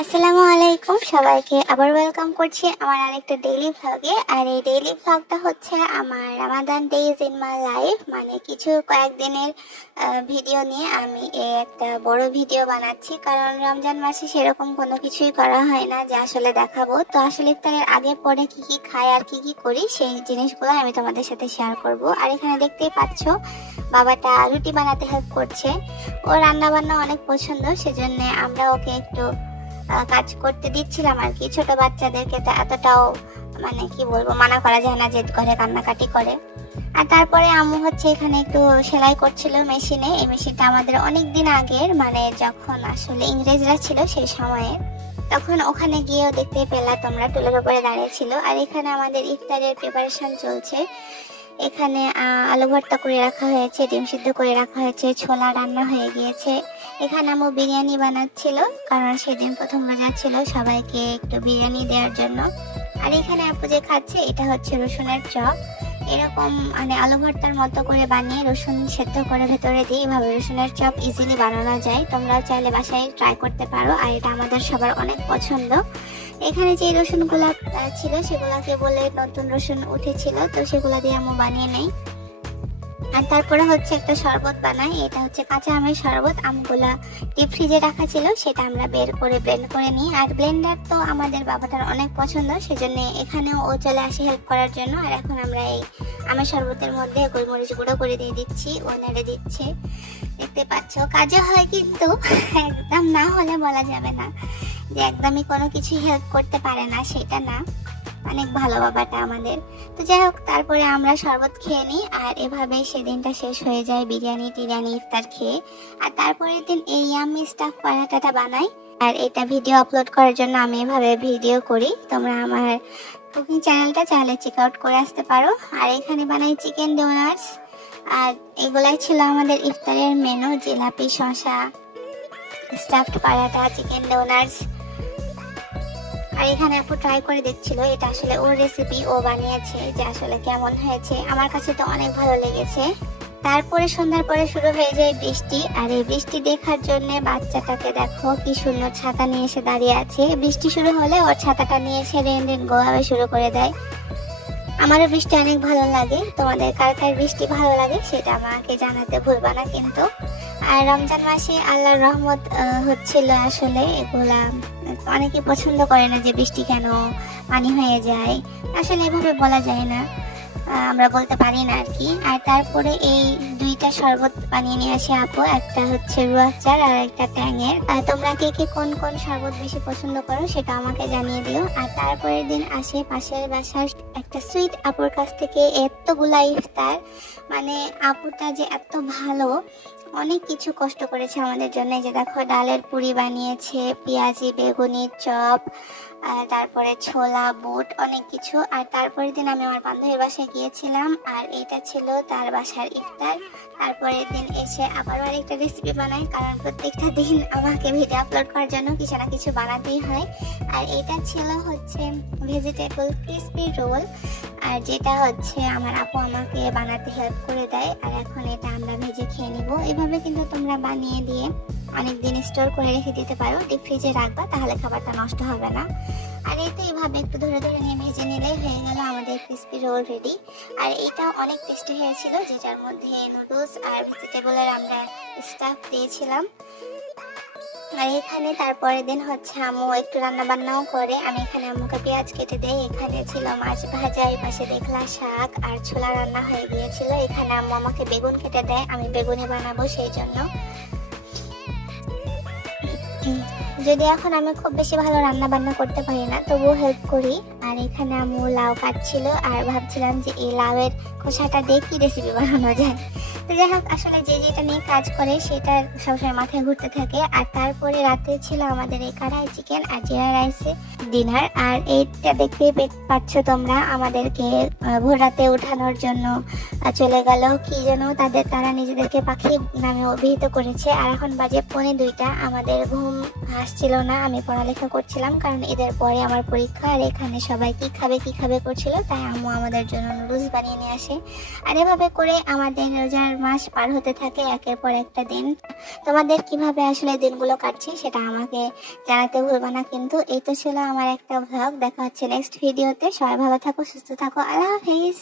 আসসালামু আলাইকুম সবাইকে আবার ওয়েলকাম করছি আমার আরেকটা ডেইলি ভ্লগে। আর এই ডেইলি ভ্লগটা হচ্ছে আমার Ramadan days in my life, মানে কিছু কয়েকদিনের ভিডিও নিয়ে আমি একটা বড় ভিডিও বানাচ্ছি, কারণ রমজান মাসে সেরকম কোনো কিছুই করা হয় না যে আসলে দেখাবো। তো আসলে ইফতারের আগে পরে কি কি খাই আর কি কি করি সেই জিনিসগুলো আমি তোমাদের সাথে শেয়ার করব। আর এখানে দেখতেই পাচ্ছ বাবাটা রুটি বানাতে হেল্প করছে। ও রান্না বান্না অনেক পছন্দ, সেজন্য আমরা ওকে একটু কাজ করতে দিচ্ছিলাম আর কি। ছোট বাচ্চাদেরকে তো এতটাও মানে কি বলবো, মানা করা যায় না, জেদ করে কান্নাকাটি করে। আর তারপরে আম্মু হচ্ছে এখানে একটু সেলাই করছিল মেশিনে। এই মেশিনটা আমাদের অনেক দিন আগের, মানে যখন আসলে ইংরেজরা ছিল সেই সময়ে, তখন ওখানে গিয়েও দেখতে পেলা তোমরা, টুলের উপরে দাঁড়িয়েছিল। আর এখানে আমাদের ইফতারের প্রিপারেশন চলছে। এখানে আলু ভর্তা করে রাখা হয়েছে, ডিম সিদ্ধ করে রাখা হয়েছে, ছোলা রান্না হয়ে গিয়েছে। এখানে আম্মু বিরিয়ানি বানাচ্ছিল, কারণ সেদিন প্রথম রোজা ছিল, সবাইকে একটু বিরিয়ানি দেওয়ার জন্য। আর এখানে আপু যে খাচ্ছে এটা হচ্ছে রসুনের চপ। এরকম মানে আলু ভর্তার মতো করে বানিয়ে রসুন সেদ্ধ করে ভেতরে দিয়ে এভাবে রসুনের চপ ইজিলি বানানো যায়। তোমরাও চাইলে বাসায় ট্রাই করতে পারো, আর এটা আমাদের সবার অনেক পছন্দ। এখানে যে রসুনগুলা ছিল সেগুলাকে বলে নতুন রসুন উঠেছিল, তো সেগুলা দিয়ে আম্মু বানিয়ে নেই। আর তারপরে হচ্ছে একটা শরবত বানাই, এটা হচ্ছে কাঁচা আমের শরবত। আমগুলা ডিপ ফ্রিজে রাখা ছিল, সেটা আমরা বের করে ব্লেন্ড করে নিই। আর ব্লেন্ডার তো আমাদের বাবাটার অনেক পছন্দ, সেজন্য এখানেও ও চলে আসে হেল্প করার জন্য। আর এখন আমরা এই আমের শরবতের মধ্যে গোলমরিচ গুঁড়ো করে দিয়ে দিচ্ছি, ও নেড়ে দিচ্ছে। দেখতে পাচ্ছ কাজে হয়, কিন্তু একদম না হলে বলা যাবে না যে একদমই কোনো কিছু হেল্প করতে পারে না, সেটা না। অনেক ভালো বাবাটা আমাদের। তো যাই হোক, তারপরে আমরা শরবত খেয়ে নিই, আর এভাবেই সেদিনটা শেষ হয়ে যায় বিরিয়ানি টিরিয়ানি ইফতার খেয়ে। আর তারপরের দিন এই ইয়াম্মি স্টাফ পরাঠাটা বানাই, আর এটা ভিডিও আপলোড করার জন্য আমি এভাবে ভিডিও করি। তোমরা আমার কুকিং চ্যানেলটা চাইলে চেক আউট করে আসতে পারো। আর এখানে বানাই চিকেন ডোনাটস। আর এগুলাই ছিল আমাদের ইফতারের মেনু, জিলাপি, শসা, স্টাফড পরাঠা, চিকেন ডোনাটস। আর এখানে আপু ট্রাই করে দেখছিল, এটা আসলে ওর রেসিপি, ও বানিয়েছে, যে আসলে কেমন হয়েছে। আমার কাছে তো অনেক ভালো লেগেছে। তারপরে সন্ধ্যার পরে শুরু হয়ে যায় বৃষ্টি। আর এই বৃষ্টি দেখার জন্য বাচ্চাটাকে দেখো কি সুন্দর ছাতা নিয়ে এসে দাঁড়িয়ে আছে। বৃষ্টি শুরু হলে ওর ছাতাটা নিয়ে এসে রেন রেন গোয়াবে শুরু করে দেয়। আমারও বৃষ্টি অনেক ভালো লাগে। তোমাদের কার কার বৃষ্টি ভালো লাগে সেটা আমাকে জানাতে ভুলবা না কিন্তু। আর রমজান মাসে আল্লাহর রহমত হচ্ছিল আসলে, এগুলা অনেকে পছন্দ করে না যে বৃষ্টি কেন পানি হয়ে যায়, আসলে এভাবে বলা যায় না, আমরা বলতে পারি না আর কি। আর তারপরে এই দুইটা শরবত বানিয়ে নিয়ে আসে আপু, একটা হচ্ছে রুয়াচার আর একটা ট্যাঙের। তোমরা কে কে কোন কোন শরবত বেশি পছন্দ করো সেটা আমাকে জানিয়ে দিও। আর তারপরের দিন আসে পাশের বাসার একটা সুইট আপুর কাছ থেকে এতগুলা ইফতার, মানে আপুটা যে এত ভালো, অনেক কিছু কষ্ট করেছে আমাদের জন্য। যে দেখো ডালের পুরি বানিয়েছে, পেঁয়াজি বেগুনি চপ, তারপরে ছোলা বুট, অনেক কিছু। আর তারপরের দিন আমি আমার বান্ধবীর বাসায় গিয়েছিলাম, আর এটা ছিল তার বাসার ইফতার। তারপরের দিন এসে আবারও আরেকটা রেসিপি বানাই, কারণ প্রত্যেকটা দিন আমাকে ভিডিও আপলোড করার জন্য কিছু না কিছু বানাতেই হয়। আর এটা ছিল হচ্ছে ভেজিটেবল ক্রিসপি রোল, আর যেটা হচ্ছে আমার আপু আমাকে বানাতে হেল্প করে দেয়। আর এখন এটা আমরা ভেজে খেয়ে নিব। এভাবে কিন্তু তোমরা বানিয়ে দিয়ে অনেকদিন স্টোর করে রেখে দিতে পারো, ডিপ ফ্রিজে রাখবা, তাহলে খাবারটা নষ্ট হবে না। আর এতে এইভাবে একটু ধরে ধরে নিয়ে ভেজে নিলেই হয়ে গেল আমাদের ক্রিসপি রোল রেডি। আর এটা অনেক টেস্টি হয়েছিল, যেটার মধ্যে নুডলস আর ভেজিটেবলের আমরা স্টাফ দিয়েছিলাম। আর এখানে তারপরের দিন হচ্ছে আম্মু একটু রান্না বান্নাও করে। আমি এখানে আম্মুকে পেঁয়াজ কেটে দেই। এখানে ছিল মাছ ভাজা, এই পাশে দেখলা শাক আর ছোলা রান্না হয়ে গিয়েছিল। এখানে আম্মু আমাকে বেগুন কেটে দেয়, আমি বেগুনি বানাবো সেই জন্য। যদি এখন আমি খুব বেশি ভালো রান্না বান্না করতে পারি না, তবুও হেল্প করি। আর এখানে আম্মু লাউ কাটছিল, আর ভাবছিলাম যে এই লাউয়ের খোসাটা দিয়ে কি রেসিপি বানানো যায়। তো যাই হোক, আসলে যে যেটা নিয়ে কাজ করে সেটা সবসময় মাথায় ঘুরতে থাকে। আর তারপরে রাতে ছিল আমাদের এই কড়াই চিকেন আর জিরা রাইসে ডিনার। আর এইটা দেখতে পাচ্ছ তোমরা, আমাদেরকে ভোর রাতে উঠানোর জন্য চলে গেল কি যেন, তারা নিজেদেরকে পাখি নামে অভিহিত করেছে। আর এখন বাজে 1:45। আমাদের ঘুম আসছিল না, আমি পড়ালেখা করছিলাম, কারণ ঈদের পরে আমার পরীক্ষা। আর এখানে সবাই সবাই কি খাবে করছিল, তাই আম্মু আমাদের জন্য নুডলস বানিয়ে নিয়ে আসে। আর এভাবে করে আমাদের রোজার মাস পার হতে থাকে একের পর একটা দিন। তোমাদের কিভাবে আসলে দিনগুলো কাটছে সেটা আমাকে জানাতে ভুলবা না কিন্তু। এই তো ছিল আমার একটা ভ্লগ। দেখা হচ্ছে নেক্সট ভিডিওতে। সবাই ভালো থাকো, সুস্থ থাকো। আল্লাহ হাফিজ।